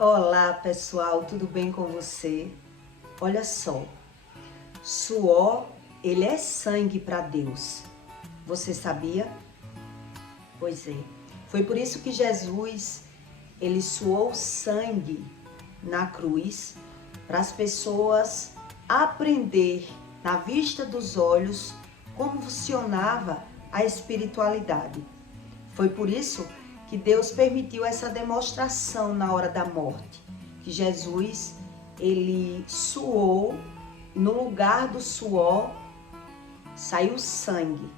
Olá pessoal, tudo bem com você? Olha só, suor, ele é sangue para Deus. Você sabia? Pois é. Foi por isso que Jesus, ele suou sangue na cruz para as pessoas aprender na vista dos olhos como funcionava a espiritualidade. Foi por isso que Deus permitiu essa demonstração na hora da morte, que Jesus, ele suou, no lugar do suor saiu sangue.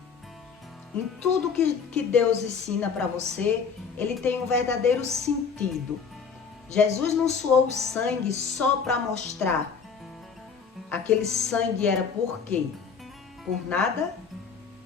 Em tudo que Deus ensina para você, ele tem um verdadeiro sentido. Jesus não suou sangue só para mostrar. Aquele sangue era por quê? Por nada?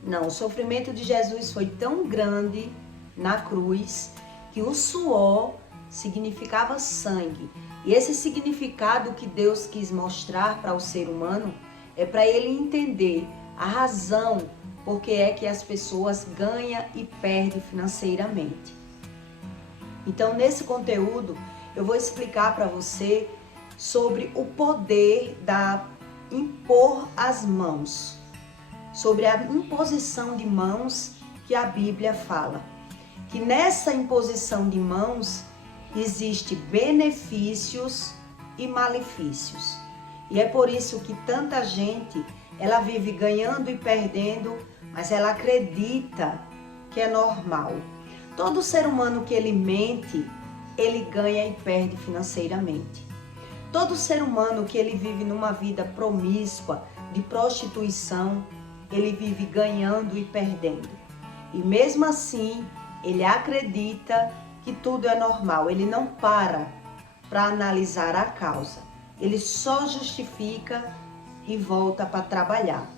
Não, o sofrimento de Jesus foi tão grande na cruz que o suor significava sangue. E esse significado que Deus quis mostrar para o ser humano é para ele entender a razão por que é que as pessoas ganham e perdem financeiramente. Então, nesse conteúdo, eu vou explicar para você sobre o poder da impor as mãos, sobre a imposição de mãos que a Bíblia fala. Que nessa imposição de mãos existe benefícios e malefícios. E é por isso que tanta gente, ela vive ganhando e perdendo, mas ela acredita que é normal. Todo ser humano que ele mente, ele ganha e perde financeiramente. Todo ser humano que ele vive numa vida promíscua, de prostituição, ele vive ganhando e perdendo. E mesmo assim, ele acredita que tudo é normal. Ele não para analisar a causa. Ele só justifica e volta para trabalhar.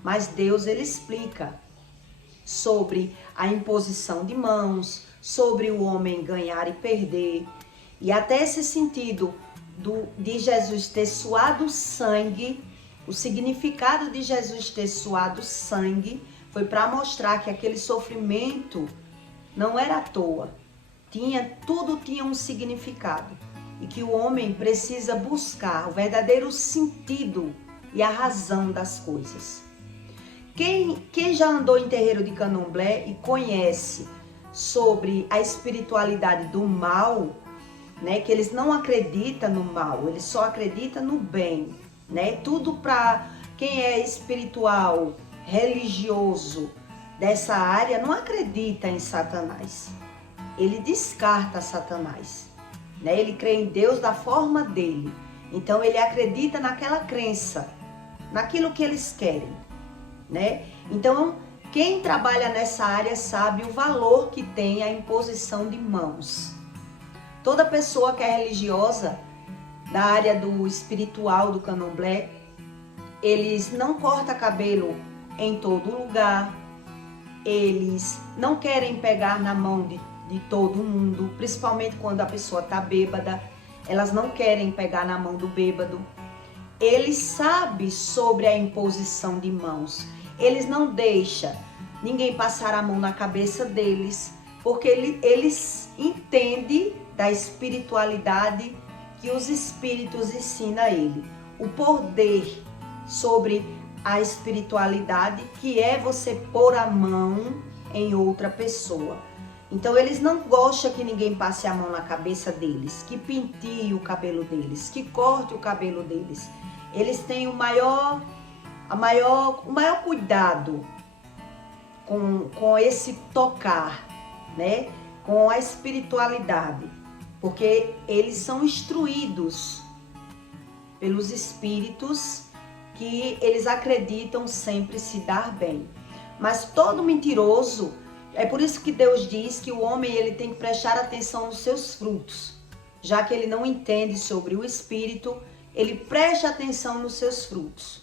Mas Deus, ele explica sobre a imposição de mãos, sobre o homem ganhar e perder. E até esse sentido de Jesus ter suado sangue, o significado de Jesus ter suado sangue foi para mostrar que aquele sofrimento não era à toa. Tudo tinha um significado. E que o homem precisa buscar o verdadeiro sentido e a razão das coisas. Quem já andou em terreiro de candomblé e conhece sobre a espiritualidade do mal, né, que eles não acreditam no mal, eles só acreditam no bem, né? Tudo para quem é espiritual, religioso dessa área não acredita em Satanás. Ele descarta Satanás, né? Ele crê em Deus da forma dele. Então ele acredita naquela crença, naquilo que eles querem, né? Então quem trabalha nessa área sabe o valor que tem a imposição de mãos. Toda pessoa que é religiosa, da área do espiritual, do candomblé, eles não cortam cabelo em todo lugar, eles não querem pegar na mão de todo mundo, principalmente quando a pessoa está bêbada, elas não querem pegar na mão do bêbado. Eles sabem sobre a imposição de mãos, eles não deixam ninguém passar a mão na cabeça deles, porque eles entendem da espiritualidade que os espíritos ensinam a ele. O poder sobre a espiritualidade, que é você pôr a mão em outra pessoa. Então eles não gostam que ninguém passe a mão na cabeça deles, que penteie o cabelo deles, que corte o cabelo deles. Eles têm o maior cuidado com esse tocar, né? Com a espiritualidade, porque eles são instruídos pelos espíritos que eles acreditam sempre se dar bem. Mas todo mentiroso, é por isso que Deus diz que o homem ele tem que prestar atenção nos seus frutos. Já que ele não entende sobre o espírito, ele presta atenção nos seus frutos.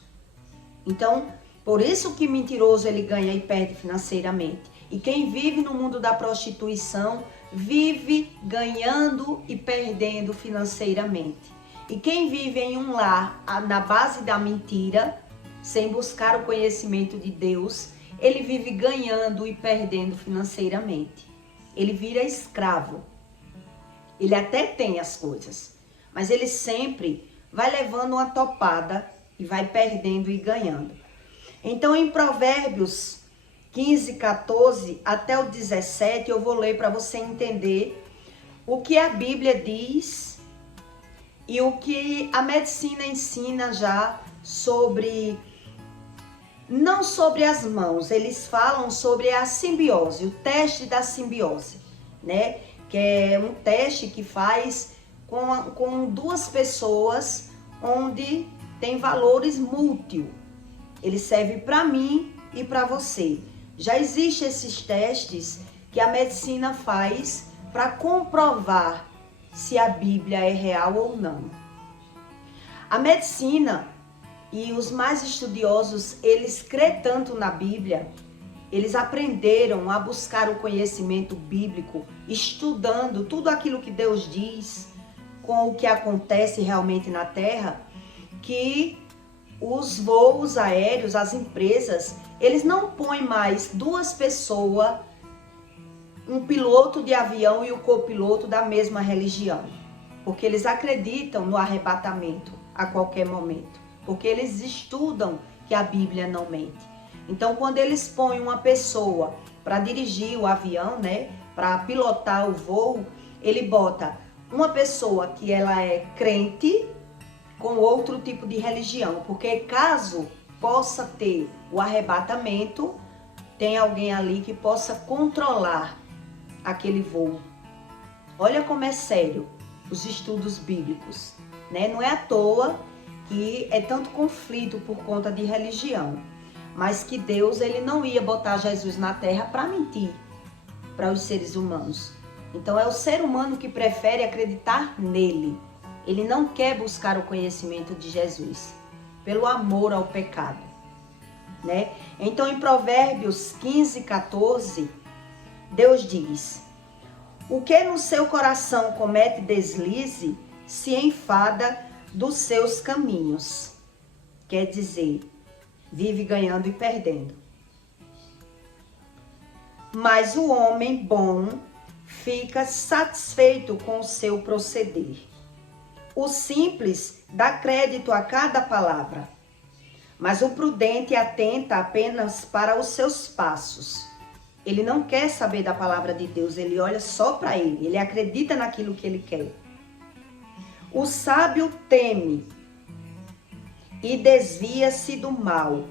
Então, por isso que mentiroso ele ganha e perde financeiramente. E quem vive no mundo da prostituição vive ganhando e perdendo financeiramente. E quem vive em um lar na base da mentira, sem buscar o conhecimento de Deus, ele vive ganhando e perdendo financeiramente. Ele vira escravo. Ele até tem as coisas, mas ele sempre vai levando uma topada e vai perdendo e ganhando. Então, em Provérbios 15, 14 até o 17, eu vou ler para você entender o que a Bíblia diz e o que a medicina ensina já sobre, não sobre as mãos, eles falam sobre a simbiose, o teste da simbiose, né? Que é um teste que faz com duas pessoas onde tem valores mútuos. Ele serve para mim e para você. Já existem esses testes que a medicina faz para comprovar se a Bíblia é real ou não. A medicina e os mais estudiosos, eles crêem tanto na Bíblia, eles aprenderam a buscar o conhecimento bíblico, estudando tudo aquilo que Deus diz, com o que acontece realmente na Terra, que os voos aéreos, as empresas, eles não põem mais duas pessoas, um piloto de avião e o copiloto da mesma religião, porque eles acreditam no arrebatamento a qualquer momento, porque eles estudam que a Bíblia não mente. Então, quando eles põem uma pessoa para dirigir o avião, né, para pilotar o voo, ele bota uma pessoa que ela é crente com outro tipo de religião, porque caso possa ter o arrebatamento, tem alguém ali que possa controlar aquele voo. Olha como é sério os estudos bíblicos, né? Não é à toa que é tanto conflito por conta de religião, mas que Deus, ele não ia botar Jesus na terra para mentir para os seres humanos. Então é o ser humano que prefere acreditar nele. Ele não quer buscar o conhecimento de Jesus, pelo amor ao pecado, né? Então em Provérbios 15, 14, Deus diz: o que no seu coração comete deslize, se enfada dos seus caminhos. Quer dizer, vive ganhando e perdendo. Mas o homem bom fica satisfeito com o seu proceder. O simples dá crédito a cada palavra, mas o prudente atenta apenas para os seus passos. Ele não quer saber da palavra de Deus, ele olha só para ele acredita naquilo que ele quer. O sábio teme e desvia-se do mal,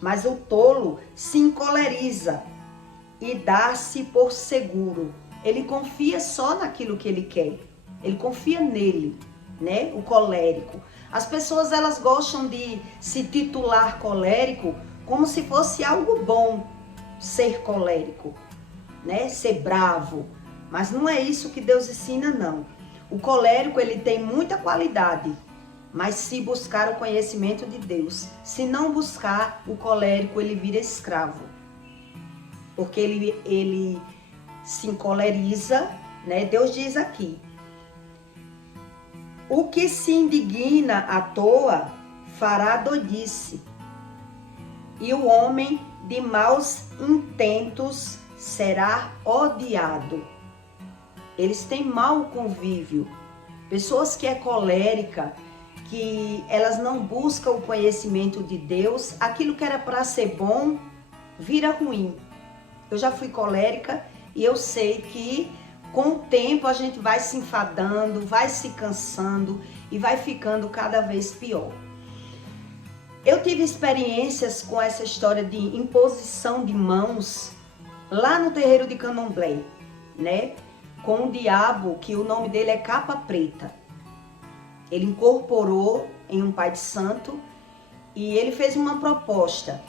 mas o tolo se encoleriza e dá-se por seguro. Ele confia só naquilo que ele quer, ele confia nele, né? O colérico. As pessoas, elas gostam de se titular colérico como se fosse algo bom ser colérico, né? Ser bravo. Mas não é isso que Deus ensina, não. O colérico, ele tem muita qualidade, mas se buscar o conhecimento de Deus, se não buscar, o colérico, ele vira escravo. Porque ele se encoleriza, né? Deus diz aqui: o que se indigna à toa fará doidice, e o homem de maus intentos será odiado. Eles têm mau convívio. Pessoas que é colérica, que elas não buscam o conhecimento de Deus, aquilo que era para ser bom, vira ruim. Eu já fui colérica e eu sei que com o tempo a gente vai se enfadando, vai se cansando e vai ficando cada vez pior. Eu tive experiências com essa história de imposição de mãos lá no terreiro de Candomblé, né? Com um diabo que o nome dele é Capa Preta. Ele incorporou em um pai de santo e ele fez uma proposta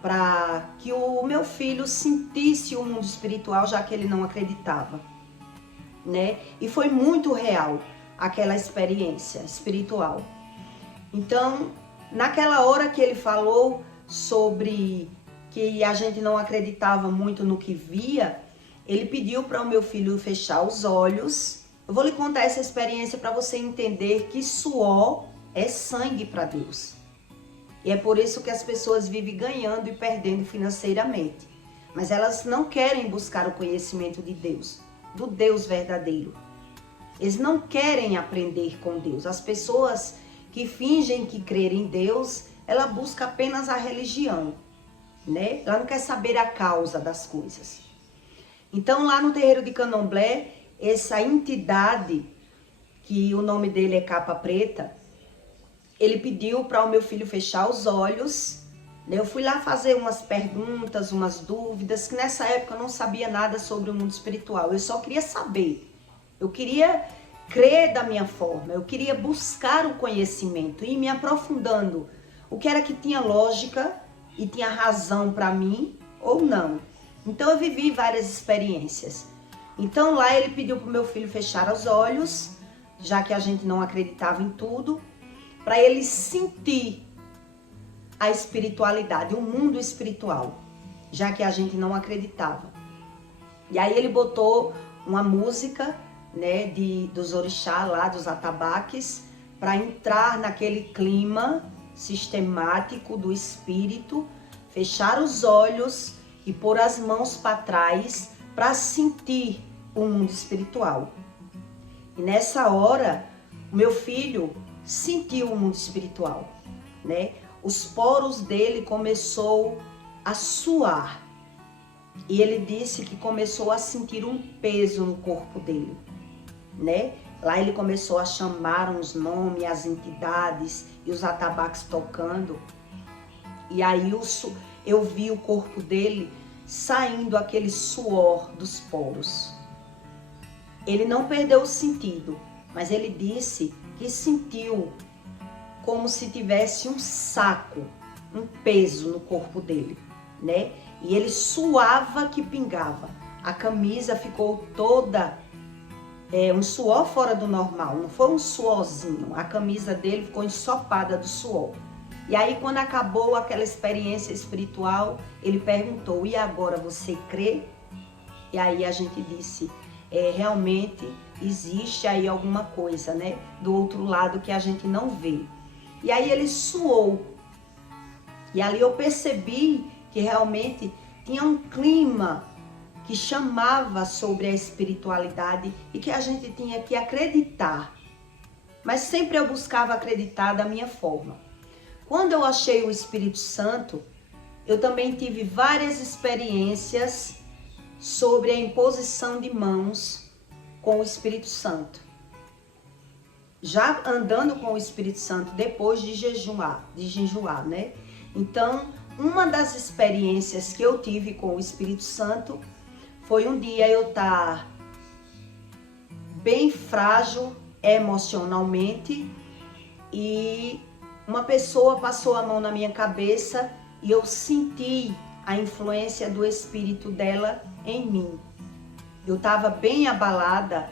para que o meu filho sentisse o mundo espiritual, já que ele não acreditava, né? E foi muito real aquela experiência espiritual. Então, naquela hora que ele falou sobre que a gente não acreditava muito no que via, ele pediu para o meu filho fechar os olhos. Eu vou lhe contar essa experiência para você entender que suor é sangue para Deus. E é por isso que as pessoas vivem ganhando e perdendo financeiramente. Mas elas não querem buscar o conhecimento de Deus, do Deus verdadeiro. Eles não querem aprender com Deus. As pessoas que fingem que crerem em Deus, ela busca apenas a religião, né? Ela não quer saber a causa das coisas. Então, lá no terreiro de Candomblé, essa entidade, que o nome dele é Capa Preta, ele pediu para o meu filho fechar os olhos. Eu fui lá fazer umas perguntas, umas dúvidas, que nessa época eu não sabia nada sobre o mundo espiritual. Eu só queria saber. Eu queria crer da minha forma. Eu queria buscar o conhecimento e ir me aprofundando. O que era que tinha lógica e tinha razão para mim ou não. Então eu vivi várias experiências. Então lá ele pediu para o meu filho fechar os olhos, já que a gente não acreditava em tudo, para ele sentir a espiritualidade, o mundo espiritual, já que a gente não acreditava. E aí ele botou uma música, né, dos orixás lá, dos atabaques, para entrar naquele clima sistemático do espírito, fechar os olhos e pôr as mãos para trás para sentir o mundo espiritual. E nessa hora, o meu filho sentiu o mundo espiritual, né? Os poros dele começou a suar. E ele disse que começou a sentir um peso no corpo dele, né? Lá ele começou a chamar uns nomes, as entidades e os atabaques tocando. E aí eu vi o corpo dele saindo aquele suor dos poros. Ele não perdeu o sentido, mas ele disse que sentiu como se tivesse um saco, um peso no corpo dele, né? E ele suava que pingava. A camisa ficou toda um suor fora do normal, não foi um suorzinho. A camisa dele ficou ensopada do suor. E aí quando acabou aquela experiência espiritual, ele perguntou: e agora você crê? E aí a gente disse: realmente existe aí alguma coisa, né? Do outro lado que a gente não vê. E aí ele suou. E ali eu percebi que realmente tinha um clima que chamava sobre a espiritualidade e que a gente tinha que acreditar. Mas sempre eu buscava acreditar da minha forma. Quando eu achei o Espírito Santo, eu também tive várias experiências sobre a imposição de mãos com o Espírito Santo. Já andando com o Espírito Santo depois de jejuar, né? Então, uma das experiências que eu tive com o Espírito Santo foi um dia eu estar bem frágil emocionalmente e uma pessoa passou a mão na minha cabeça e eu senti a influência do espírito dela em mim. Eu estava bem abalada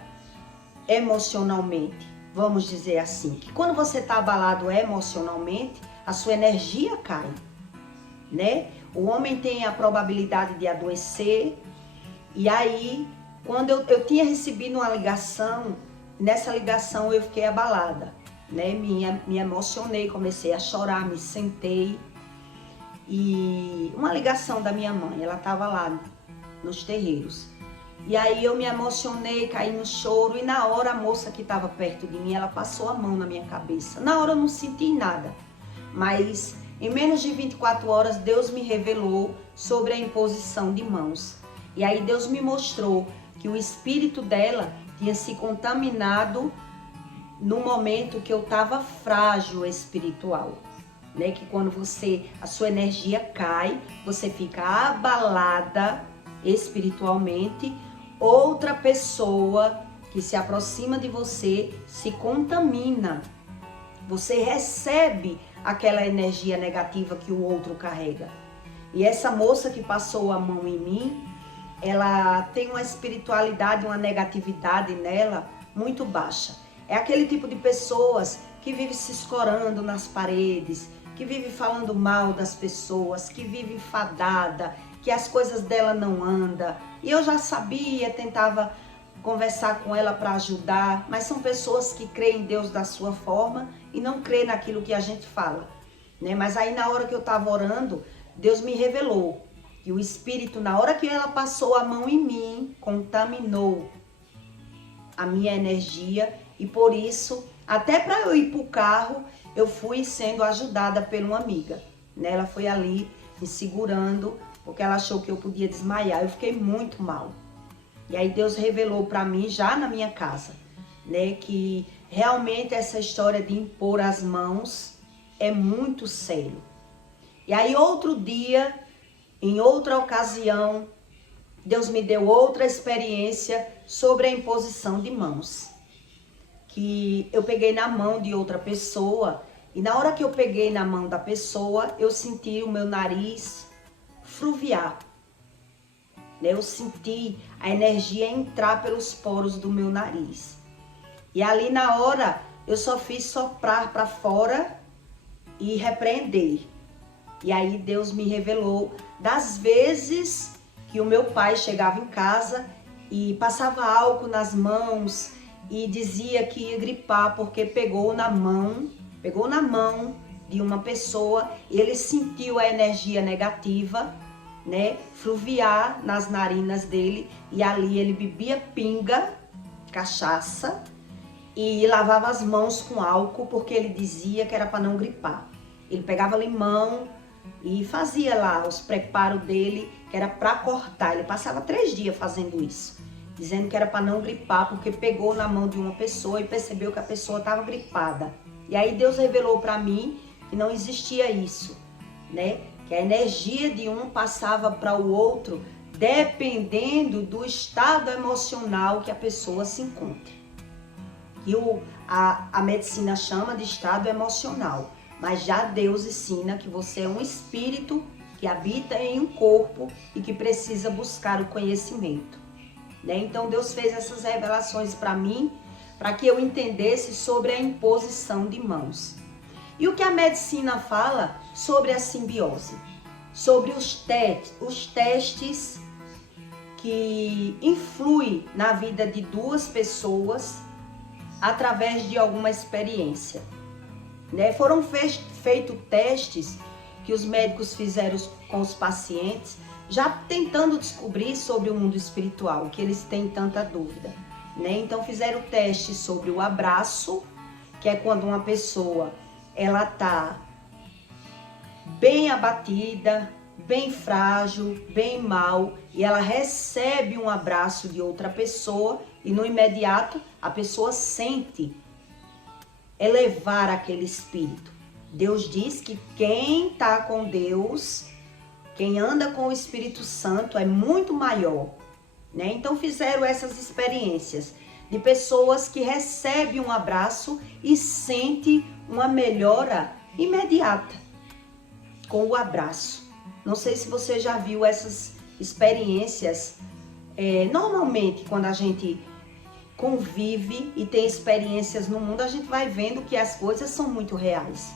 emocionalmente, vamos dizer assim, que quando você está abalado emocionalmente, a sua energia cai, né? O homem tem a probabilidade de adoecer. E aí, quando eu tinha recebido uma ligação, nessa ligação eu fiquei abalada, né? Me emocionei, comecei a chorar, me sentei. E uma ligação da minha mãe, ela estava lá nos terreiros. E aí eu me emocionei, caí no choro e na hora a moça que estava perto de mim, ela passou a mão na minha cabeça. Na hora eu não senti nada, mas em menos de 24 horas Deus me revelou sobre a imposição de mãos. E aí Deus me mostrou que o espírito dela tinha se contaminado no momento que eu estava frágil espiritual, né? Que quando a sua energia cai, você fica abalada espiritualmente, outra pessoa que se aproxima de você se contamina. Você recebe aquela energia negativa que o outro carrega. E essa moça que passou a mão em mim, ela tem uma espiritualidade, uma negatividade nela muito baixa. É aquele tipo de pessoas que vive se escorando nas paredes, que vive falando mal das pessoas, que vive enfadada, que as coisas dela não andam. E eu já sabia, tentava conversar com ela para ajudar, mas são pessoas que creem em Deus da sua forma e não creem naquilo que a gente fala, né? Mas aí na hora que eu estava orando, Deus me revelou que o Espírito, na hora que ela passou a mão em mim, contaminou a minha energia e por isso, até para eu ir para o carro, eu fui sendo ajudada por uma amiga, né? Ela foi ali me segurando porque ela achou que eu podia desmaiar. Eu fiquei muito mal. E aí Deus revelou para mim já na minha casa, né, que realmente essa história de impor as mãos é muito sério. E aí outro dia, em outra ocasião, Deus me deu outra experiência sobre a imposição de mãos. Que eu peguei na mão de outra pessoa e na hora que eu peguei na mão da pessoa, eu senti o meu nariz fruviar. Eu senti a energia entrar pelos poros do meu nariz. E ali na hora eu só fiz soprar para fora e repreender. E aí Deus me revelou das vezes que o meu pai chegava em casa e passava álcool nas mãos e dizia que ia gripar porque pegou na mão de uma pessoa e ele sentiu a energia negativa, né, fluviar nas narinas dele e ali ele bebia pinga, cachaça e lavava as mãos com álcool porque ele dizia que era para não gripar. Ele pegava limão e fazia lá os preparos dele, que era para cortar. Ele passava 3 dias fazendo isso, dizendo que era para não gripar porque pegou na mão de uma pessoa e percebeu que a pessoa estava gripada. E aí Deus revelou para mim que não existia isso, né? Que a energia de um passava para o outro dependendo do estado emocional que a pessoa se encontra. E a medicina chama de estado emocional, mas já Deus ensina que você é um espírito que habita em um corpo e que precisa buscar o conhecimento, né? Então Deus fez essas revelações para mim, para que eu entendesse sobre a imposição de mãos. E o que a medicina fala sobre a simbiose? Sobre os testes que influem na vida de 2 pessoas através de alguma experiência, né? Foram feitos testes que os médicos fizeram com os pacientes, já tentando descobrir sobre o mundo espiritual, que eles têm tanta dúvida, né? Então fizeram teste sobre o abraço, que é quando uma pessoa ela tá bem abatida, bem frágil, bem mal, e ela recebe um abraço de outra pessoa e no imediato a pessoa sente elevar aquele espírito. Deus diz que quem está com Deus, quem anda com o Espírito Santo é muito maior, né? Então fizeram essas experiências de pessoas que recebem um abraço e sentem uma melhora imediata com o abraço. Não sei se você já viu essas experiências. Normalmente, quando a gente convive e tem experiências no mundo, a gente vai vendo que as coisas são muito reais.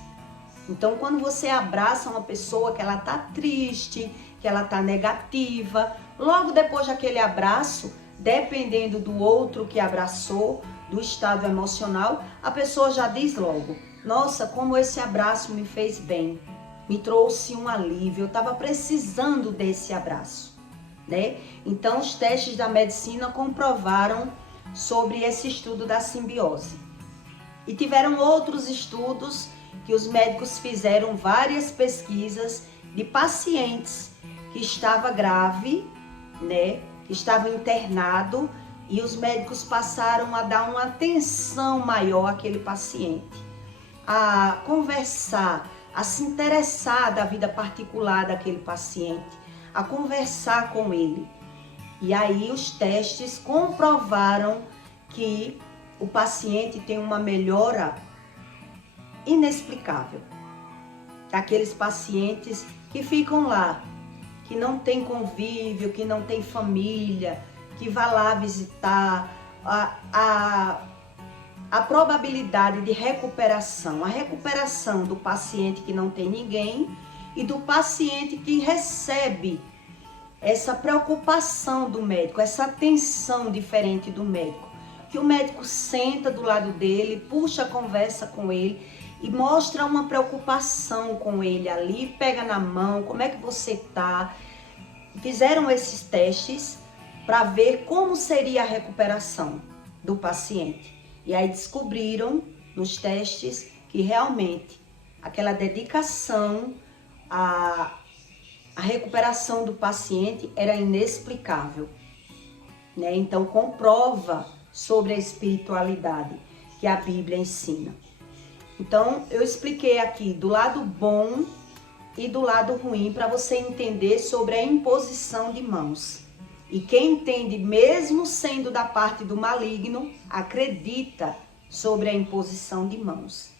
Então, quando você abraça uma pessoa que ela tá triste, que ela tá negativa, logo depois daquele abraço, dependendo do outro que abraçou, do estado emocional, a pessoa já diz logo: nossa, como esse abraço me fez bem, me trouxe um alívio, eu estava precisando desse abraço, né? Então, os testes da medicina comprovaram sobre esse estudo da simbiose. E tiveram outros estudos que os médicos fizeram várias pesquisas de pacientes que estavam grave, né? Que estavam internados e os médicos passaram a dar uma atenção maior àquele paciente, a conversar, a se interessar da vida particular daquele paciente, a conversar com ele. E aí os testes comprovaram que o paciente tem uma melhora inexplicável. Daqueles pacientes que ficam lá, que não tem convívio, que não tem família, que vai lá visitar, a probabilidade de recuperação, a recuperação do paciente que não tem ninguém e do paciente que recebe essa preocupação do médico, essa atenção diferente do médico, que o médico senta do lado dele, puxa a conversa com ele e mostra uma preocupação com ele ali, pega na mão, como é que você tá? Fizeram esses testes para ver como seria a recuperação. do paciente. E aí descobriram nos testes que realmente aquela dedicação à recuperação do paciente era inexplicável, né? Então comprova sobre a espiritualidade que a Bíblia ensina. Então eu expliquei aqui do lado bom e do lado ruim para você entender sobre a imposição de mãos. E quem entende, mesmo sendo da parte do maligno, acredita sobre a imposição de mãos,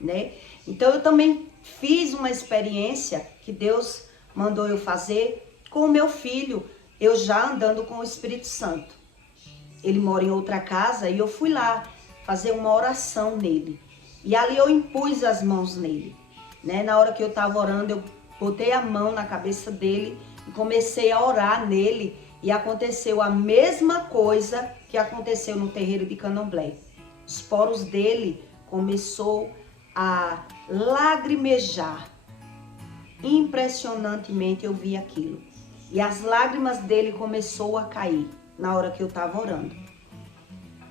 né? Então eu também fiz uma experiência que Deus mandou eu fazer com o meu filho, eu já andando com o Espírito Santo. Ele mora em outra casa e eu fui lá fazer uma oração nele. E ali eu impus as mãos nele, né? Na hora que eu estava orando, eu botei a mão na cabeça dele e comecei a orar nele. E aconteceu a mesma coisa que aconteceu no terreiro de Candomblé. Os poros dele começou a lagrimejar. Impressionantemente eu vi aquilo. E as lágrimas dele começou a cair na hora que eu estava orando.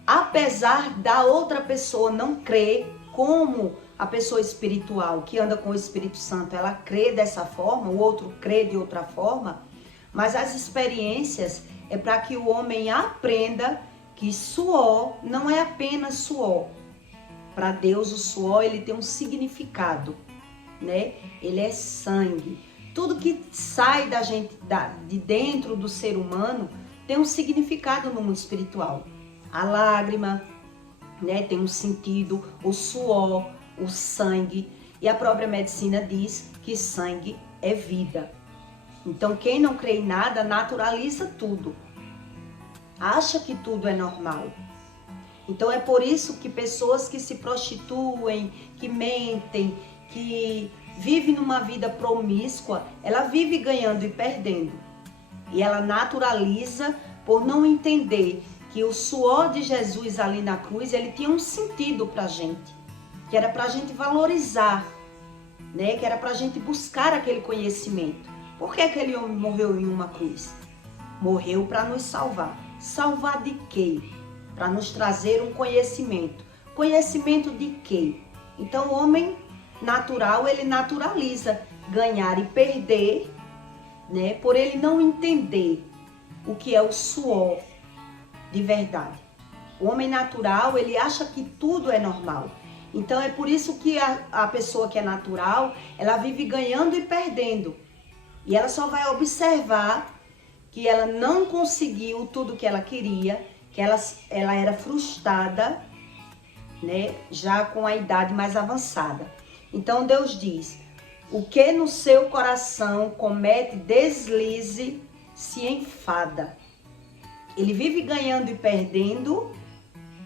Apesar da outra pessoa não crer, como a pessoa espiritual que anda com o Espírito Santo, ela crê dessa forma, o outro crê de outra forma, mas as experiências é para que o homem aprenda que suor não é apenas suor. Para Deus o suor ele tem um significado, né? Ele é sangue. Tudo que sai da gente, de dentro do ser humano, tem um significado no mundo espiritual. A lágrima, né, tem um sentido, o suor, o sangue. E a própria medicina diz que sangue é vida. Então quem não crê em nada naturaliza tudo. Acha que tudo é normal. Então é por isso que pessoas que se prostituem, que mentem, que vivem numa vida promíscua, ela vive ganhando e perdendo. E ela naturaliza por não entender que o suor de Jesus ali na cruz, ele tinha um sentido pra gente. Que era pra gente valorizar, né? Que era pra gente buscar aquele conhecimento. Por que aquele homem morreu em uma cruz? Morreu para nos salvar. Salvar de quê? Para nos trazer um conhecimento. Conhecimento de quê? Então o homem natural, ele naturaliza ganhar e perder, né? Por ele não entender o que é o suor de verdade. O homem natural, ele acha que tudo é normal. Então é por isso que a pessoa que é natural, ela vive ganhando e perdendo. E ela só vai observar que ela não conseguiu tudo que ela queria, que ela era frustrada, né, já com a idade mais avançada. Então Deus diz, o que no seu coração comete deslize, se enfada. Ele vive ganhando e perdendo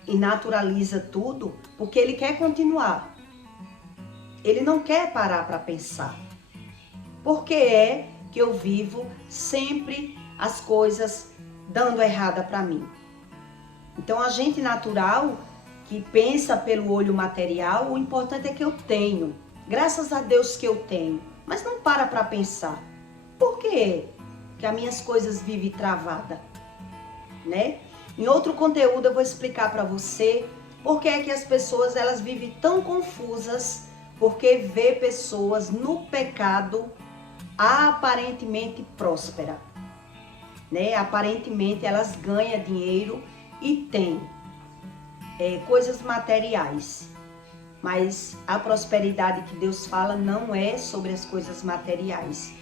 e naturaliza tudo porque ele quer continuar. Ele não quer parar para pensar. Por que é que eu vivo sempre as coisas dando errada para mim? Então a gente natural que pensa pelo olho material, o importante é que eu tenho. Graças a Deus que eu tenho. Mas não para pensar. Por que que as minhas coisas vivem travada, né? Em outro conteúdo eu vou explicar para você por que é que as pessoas elas vivem tão confusas, porque vê pessoas no pecado aparentemente próspera, né? Aparentemente elas ganham dinheiro e têm coisas materiais, mas a prosperidade que Deus fala não é sobre as coisas materiais.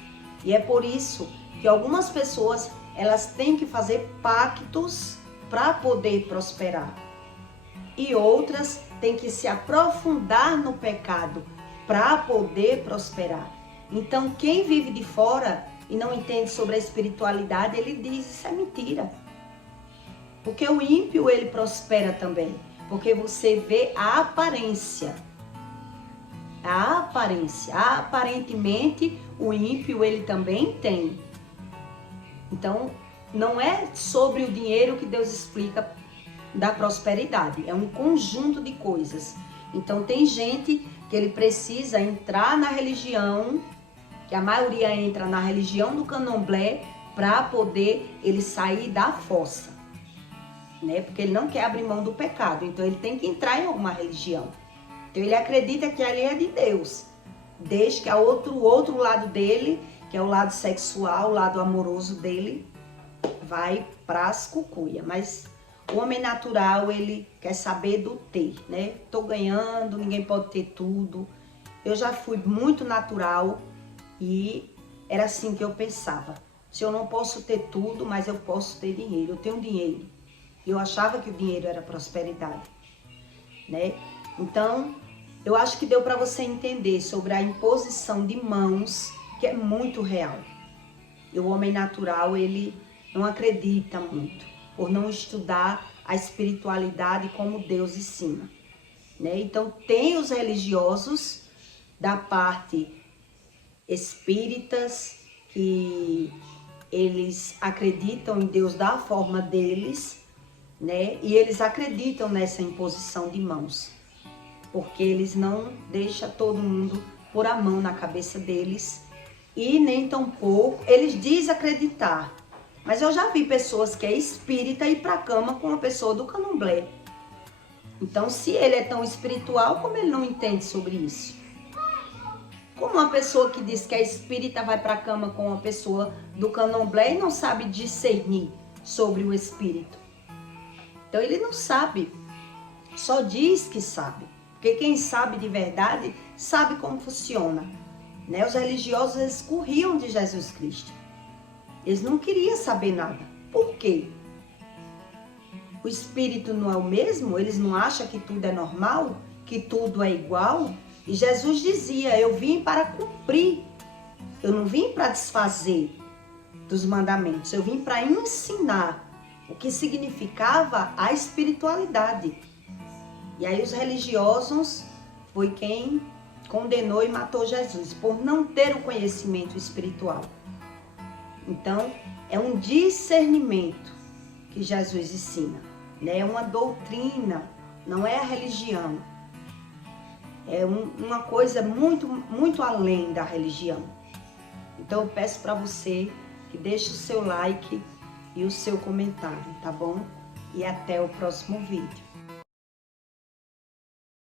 E é por isso que algumas pessoas elas têm que fazer pactos para poder prosperar. E outras têm que se aprofundar no pecado para poder prosperar. Então, quem vive de fora e não entende sobre a espiritualidade, ele diz, isso é mentira. Porque o ímpio, ele prospera também. Porque você vê a aparência. A aparência. Aparentemente, o ímpio, ele também tem. Então, não é sobre o dinheiro que Deus explica da prosperidade. É um conjunto de coisas. Então, tem gente que ele precisa entrar na religião, que a maioria entra na religião do candomblé, para poder ele sair da fossa. né? Porque ele não quer abrir mão do pecado, então ele tem que entrar em alguma religião. Então ele acredita que ali é de Deus, desde que o outro lado dele, que é o lado sexual, o lado amoroso dele, vai pras cucuia. Mas o homem natural, ele quer saber do ter, né? Tô ganhando, ninguém pode ter tudo. Eu já fui muito natural e era assim que eu pensava. Se eu não posso ter tudo, mas eu posso ter dinheiro. Eu tenho dinheiro. Eu achava que o dinheiro era prosperidade, né? Então, eu acho que deu para você entender sobre a imposição de mãos, que é muito real. E o homem natural, ele não acredita muito, por não estudar a espiritualidade como Deus ensina, né? Então, tem os religiosos da parte espíritas, que eles acreditam em Deus da forma deles, né? E eles acreditam nessa imposição de mãos, porque eles não deixam todo mundo pôr a mão na cabeça deles e nem tampouco eles dizem acreditar. Mas eu já vi pessoas que é espírita ir para a cama com uma pessoa do candomblé. Então, se ele é tão espiritual, como ele não entende sobre isso? Como uma pessoa que diz que é espírita vai para a cama com uma pessoa do candomblé e não sabe discernir sobre o espírito? Então ele não sabe, só diz que sabe. Porque quem sabe de verdade, sabe como funciona, né? Os religiosos, eles corriam de Jesus Cristo. Eles não queriam saber nada. Por quê? O espírito não é o mesmo? Eles não acham que tudo é normal? Que tudo é igual? E Jesus dizia, eu vim para cumprir. Eu não vim para desfazer dos mandamentos. Eu vim para ensinar o que significava a espiritualidade. E aí os religiosos foi quem condenou e matou Jesus, por não ter o conhecimento espiritual. Então, é um discernimento que Jesus ensina, né? É uma doutrina, não é a religião. É uma coisa muito, muito além da religião. Então, eu peço para você que deixe o seu like e o seu comentário, tá bom? E até o próximo vídeo.